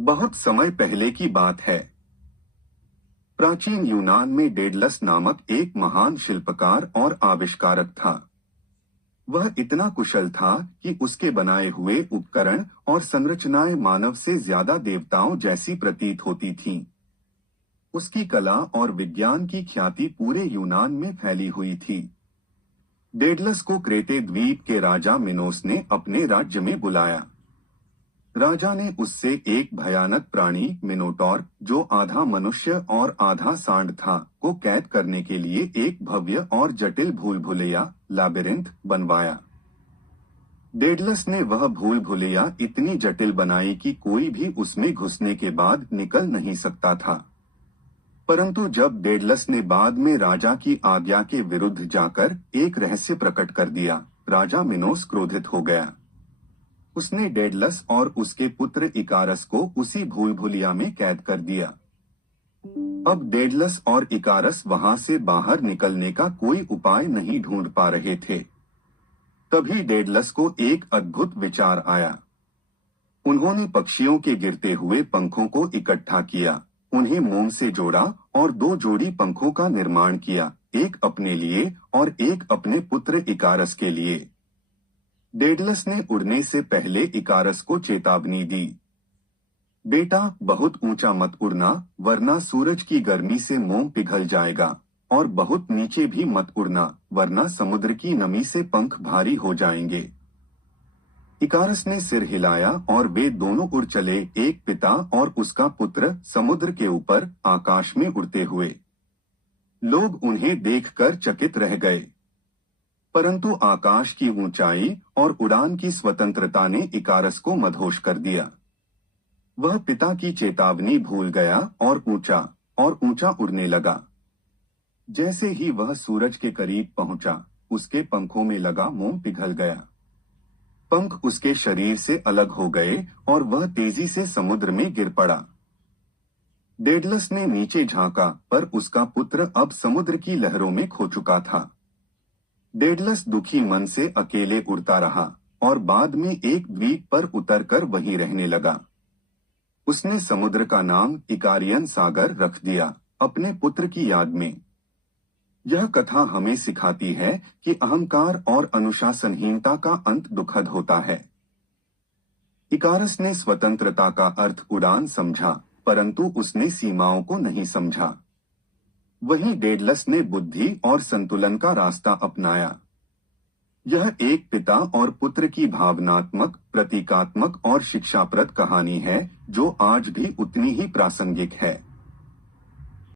बहुत समय पहले की बात है। प्राचीन यूनान में डेडलस नामक एक महान शिल्पकार और आविष्कारक था। वह इतना कुशल था कि उसके बनाए हुए उपकरण और संरचनाएं मानव से ज्यादा देवताओं जैसी प्रतीत होती थीं। उसकी कला और विज्ञान की ख्याति पूरे यूनान में फैली हुई थी। डेडलस को क्रेते द्वीप के राजा मिनोस ने अपने राज्य में बुलाया। राजा ने उससे एक भयानक प्राणी मिनोटॉर, जो आधा मनुष्य और आधा सांड था, को कैद करने के लिए एक भव्य और जटिल भूल भुलैया लैबिरिंथ बनवाया। डेडलस ने वह भूल भुलैया इतनी जटिल बनाई कि कोई भी उसमें घुसने के बाद निकल नहीं सकता था। परंतु जब डेडलस ने बाद में राजा की आज्ञा के विरुद्ध जाकर एक रहस्य प्रकट कर दिया, राजा मिनोस क्रोधित हो गया। उसने डेडलस और उसके पुत्र इकारस को उसी भूल भुलैया में कैद कर दिया। अब डेडलस और इकारस वहां से बाहर निकलने का कोई उपाय नहीं ढूंढ पा रहे थे। तभी डेडलस को एक अद्भुत विचार आया। उन्होंने पक्षियों के गिरते हुए पंखों को इकट्ठा किया, उन्हें मोम से जोड़ा और दो जोड़ी पंखों का निर्माण किया, एक अपने लिए और एक अपने पुत्र इकारस के लिए। डेडलस ने उड़ने से पहले इकारस को चेतावनी दी, बेटा, बहुत ऊंचा मत उड़ना, वरना सूरज की गर्मी से मोम पिघल जाएगा, और बहुत नीचे भी मत उड़ना, वरना समुद्र की नमी से पंख भारी हो जाएंगे। इकारस ने सिर हिलाया और वे दोनों उड़ चले, एक पिता और उसका पुत्र समुद्र के ऊपर आकाश में उड़ते हुए। लोग उन्हें देखकर चकित रह गए। परंतु आकाश की ऊंचाई और उड़ान की स्वतंत्रता ने इकारस को मदहोश कर दिया। वह पिता की चेतावनी भूल गया और ऊंचा उड़ने लगा। जैसे ही वह सूरज के करीब पहुंचा, उसके पंखों में लगा मोम पिघल गया। पंख उसके शरीर से अलग हो गए और वह तेजी से समुद्र में गिर पड़ा। डेडलस ने नीचे झांका, पर उसका पुत्र अब समुद्र की लहरों में खो चुका था। डेडलस दुखी मन से अकेले उड़ता रहा और बाद में एक द्वीप पर उतरकर वहीं रहने लगा। उसने समुद्र का नाम इकारियन सागर रख दिया, अपने पुत्र की याद में। यह कथा हमें सिखाती है कि अहंकार और अनुशासनहीनता का अंत दुखद होता है। इकारस ने स्वतंत्रता का अर्थ उड़ान समझा, परंतु उसने सीमाओं को नहीं समझा। वहीं डेडलस ने बुद्धि और संतुलन का रास्ता अपनाया। यह एक पिता और पुत्र की भावनात्मक, प्रतीकात्मक और शिक्षाप्रद कहानी है, जो आज भी उतनी ही प्रासंगिक है।